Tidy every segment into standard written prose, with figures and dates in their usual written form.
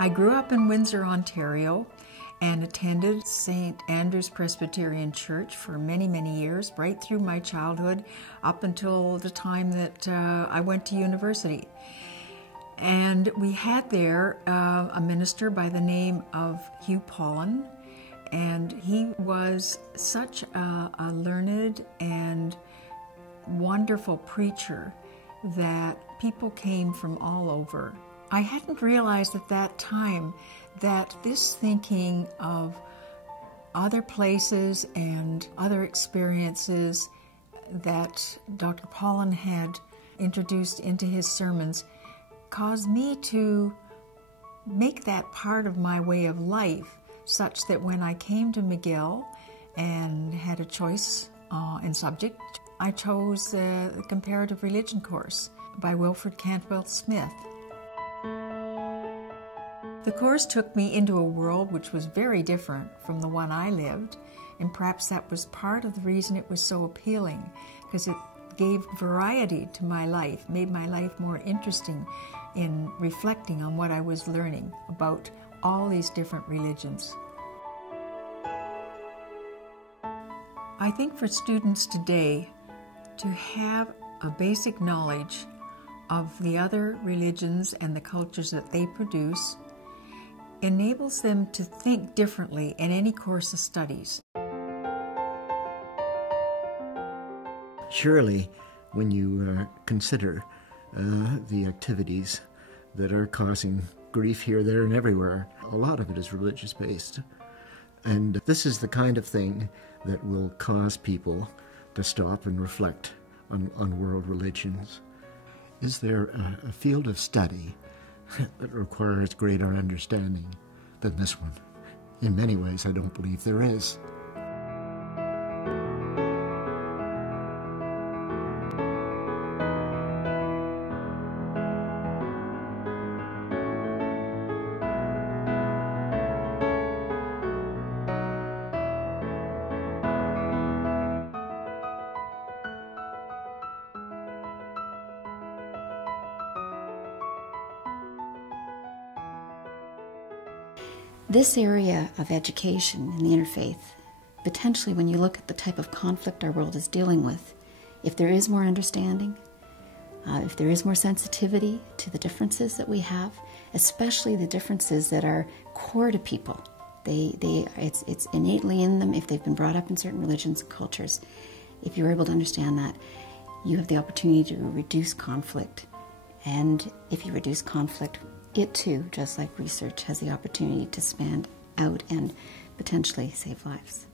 I grew up in Windsor, Ontario, and attended St. Andrew's Presbyterian Church for many, many years, right through my childhood, up until the time that I went to university. And we had there a minister by the name of Hugh Paulin, and he was such a learned and wonderful preacher that people came from all over. I hadn't realized at that time that this thinking of other places and other experiences that Dr. Paulin had introduced into his sermons caused me to make that part of my way of life, such that when I came to McGill and had a choice in subject, I chose the Comparative Religion course by Wilfred Cantwell Smith. The course took me into a world which was very different from the one I lived, and perhaps that was part of the reason it was so appealing, because it gave variety to my life, made my life more interesting in reflecting on what I was learning about all these different religions. I think for students today to have a basic knowledge of the other religions and the cultures that they produce enables them to think differently in any course of studies. Surely, when you consider the activities that are causing grief here, there, and everywhere, a lot of it is religious-based. And this is the kind of thing that will cause people to stop and reflect on world religions. Is there a field of study that requires greater understanding than this one? In many ways, I don't believe there is. This area of education in the interfaith, potentially when you look at the type of conflict our world is dealing with, if there is more understanding, if there is more sensitivity to the differences that we have, especially the differences that are core to people, it's innately in them if they've been brought up in certain religions and cultures. If you're able to understand that, you have the opportunity to reduce conflict. And if you reduce conflict, it too, just like research, has the opportunity to span out and potentially save lives.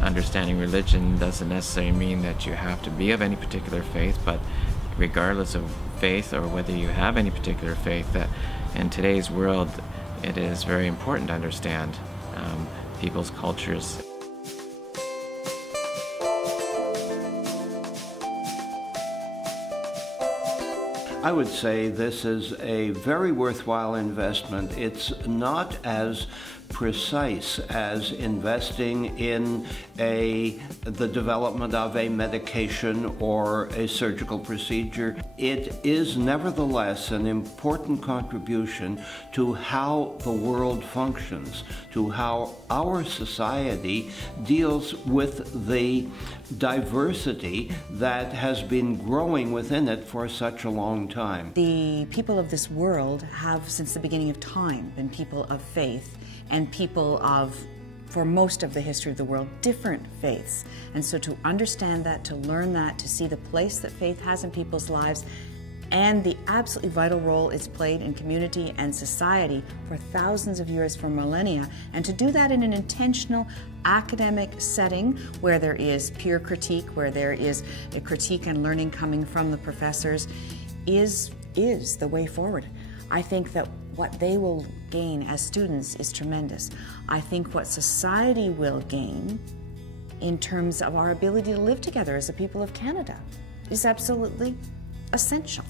Understanding religion doesn't necessarily mean that you have to be of any particular faith, but regardless of faith or whether you have any particular faith, that in today's world it is very important to understand people's cultures. I would say this is a very worthwhile investment. It's not as precise as investing in the development of a medication or a surgical procedure. It is nevertheless an important contribution to how the world functions, to how our society deals with the diversity that has been growing within it for such a long time. The people of this world have, since the beginning of time, been people of faith and people of, for most of the history of the world, different faiths. And so to understand that, to learn that, to see the place that faith has in people's lives, and the absolutely vital role it's played in community and society for thousands of years, for millennia, and to do that in an intentional academic setting where there is peer critique, where there is a critique and learning coming from the professors, is the way forward. I think that what they will gain as students is tremendous. I think what society will gain in terms of our ability to live together as a people of Canada is absolutely essential.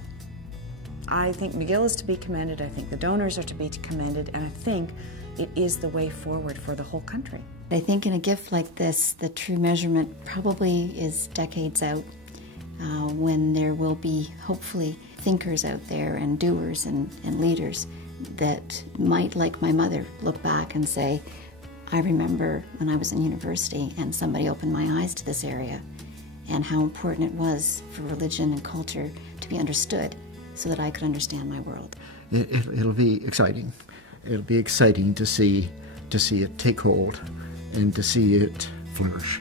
I think McGill is to be commended, I think the donors are to be commended, and I think it is the way forward for the whole country. I think in a gift like this, the true measurement probably is decades out, when there will be, hopefully, thinkers out there and doers and leaders that might, like my mother, look back and say, I remember when I was in university and somebody opened my eyes to this area and how important it was for religion and culture to be understood so that I could understand my world. It'll be exciting. It'll be exciting to see it take hold and to see it flourish.